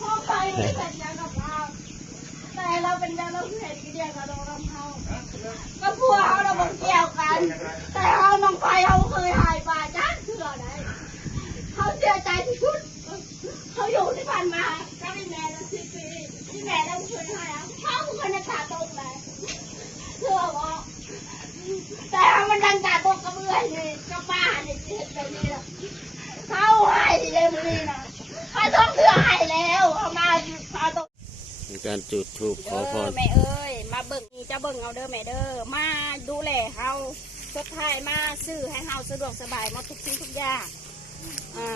พ่อไปไม่แต่ยากับเราแต่เราเป็นยางเราเห็นกี่เดียวกับเราลำเขาก็พัวเขาเราบองเกี่ยวกัน แต่เขาน้องไปเขาเคยหายไปจ้าเชื่อได้เขาเสียใจที่สุดเขาอยู่ที่ผ่านมาก็ม่แม่แล้วสิบปีที่แม่แล้วเคยหายเขาคนจะตาตกเลยเชื่อบอกแต่มันดันตาตกกระเบื้องเลยก็ะป้า มีการจุดธูปขอพรแม่เอ้ยมาเบิ่งนี่จะเบิ่งเอาเด้อแม่เด้อมาดูแลเฮาสุดท้ายมาซื้อให้เฮาสะดวกสบายหมดทุกสิ่งทุกอย่างอ่า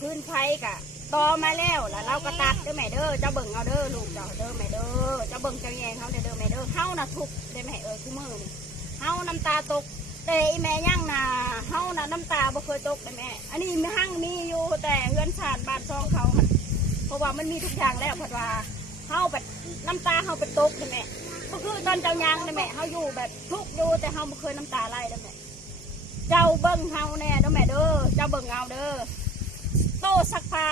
พื้นไฟกะต่อมาแล้วแล้วเราก็ตัดเด้อแม่เด้อจะเบิ่งเอาเด้อลูกเจ้าเด้อแม่เด้อจะเบิ่งเจ้าแยงเฮาเด้อเด้อแม่เด้อเฮาน่ะทุกเด้อแม่เอ้ยคือมือนี่เฮาน้ำตาตกแต่อีแม่ย่างน่ะเฮาน่ะน้ำตาบ่เคยตกเลยแม่ อันนี้มีหั่งมีอยู่แต่เฮือนชาติบ้านซองเขา เพราะว่ามันมีทุกอย่างแล้วพิ่นว่า เฮาแบบน้ำตาเฮาเป็นตกเลยแม่ก็คือตอนเจ้ายางเลยแม่เฮาอยู่แบบทุกข์อยู่แต่เฮาไม่เคยน้ำตาไหลเลยแม่เจ้าเบิ้งเฮาแน่เด้อแม่เด้อเจ้าเบิ้งเอาเด้อโต๊ะซักผ้า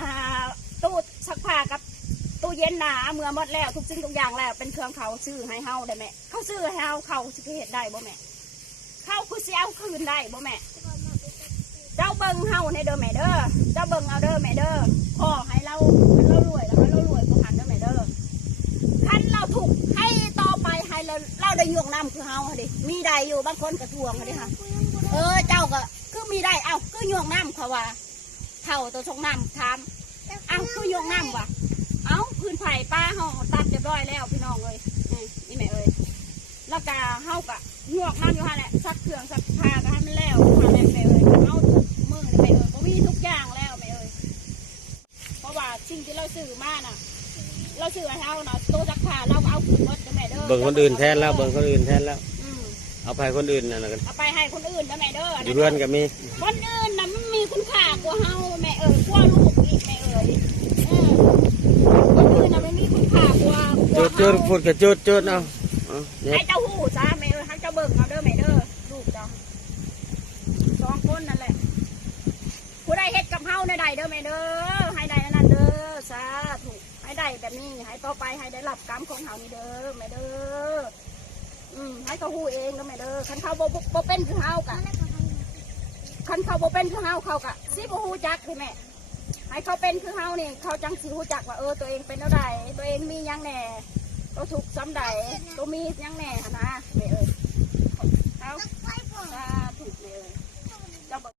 อ่าตู้ซักผ้ากับตู้เย็นหนาเมื่อหมดแล้วทุกสิ่งทุกอย่างแล้วเป็นเครื่องเขาซื้อให้เฮาได้แม่เขาซื้อให้เฮาเขาสิเฮ็ดได้บ่แม่เขาคือสิเอาคืนได้บ่แม่เจ้าเบิ้งเฮาในเด้อแม่เด้อเจ้าเบิ้งเอาเด้อแม่เด้อขอให้เรา ยวงน้ำคือเฮาอะดิมีได้อยู่บางคนกระทวงอะดิค่ะ เออเจ้าก็คือมีได้เอ้าคือยวงน้ำเขาว่าเท่าตัวชงน้ำทามเอ้าคือยวงน้ำว่ะเอ้าพื้นไผ่ป้าเฮาตัดเรียบร้อยแล้วพี่น้องเลยนี่แม่เอ้ยแล้วก็เฮาก็ยวงน้ำอยู่ฮะแหละซักเครื่องซักผ้าก็ให้มันแล้วฮะแหละแม่เอ้ยเอาทุกมือแม่เอ้ยก็มีทุกอย่างแล้วแม่เอ้ยเพราะว่าสิ่งที่เราซื้อมาน่ะ เราซื้อให้เฮาน่ะโต๊ะซักผ้าเราก็เอาคืนหมด ม่เด้อเบิ่งคนอื่นแทนแล้วเบิ่งคนอื่นแทนแล้ว อืมเอาไปคนอื่นนั่นแหละกันเอาไปให้คนอื่นเด้อแม่เด้อออยู่เรือนก็มีคนอื่นน่ะมันมีคุณค่ากว่าเฮาแม่เอ๋ยกว่าลูกอีกแม่เอ๋ยเออคนอื่นน่ะไม่มีคุณค่ากว่ากจุว่าดจุดเฮาพูดกับจุดจุดเอาเอาเนี่ยให้เจ้าหูจ้าแม่เอ๋ยให้เจ้าเบิ่งเอาเด้อแม่เด้อลูกเจ้าสองคนนั่นแหละผู้ใดเฮ็ดกับเฮาในใดเด้อแม่เด้อให้ได้นั่นเด้อสาธุให้ได้ แบบนี้ให้ต่อไปให้ได้รับกรรมของเฮานี่เด้อแม่เด้ออืมให้เขาหูเองเด้อแม่เด้อคันเขาบ่บ่บ่เป็นคือเฮากะคันเขาบ่เป็นคือเฮาเขากะสิบ่ฮู้จักคือแม่ให้เขาเป็นคือเฮานี่เขาจังสิฮู้จักว่าเออตัวเองเป็นอะไรตัวเองมีหยังแหน่ตัวถูกซ้ำใดตัวมีหยังแหน่นะ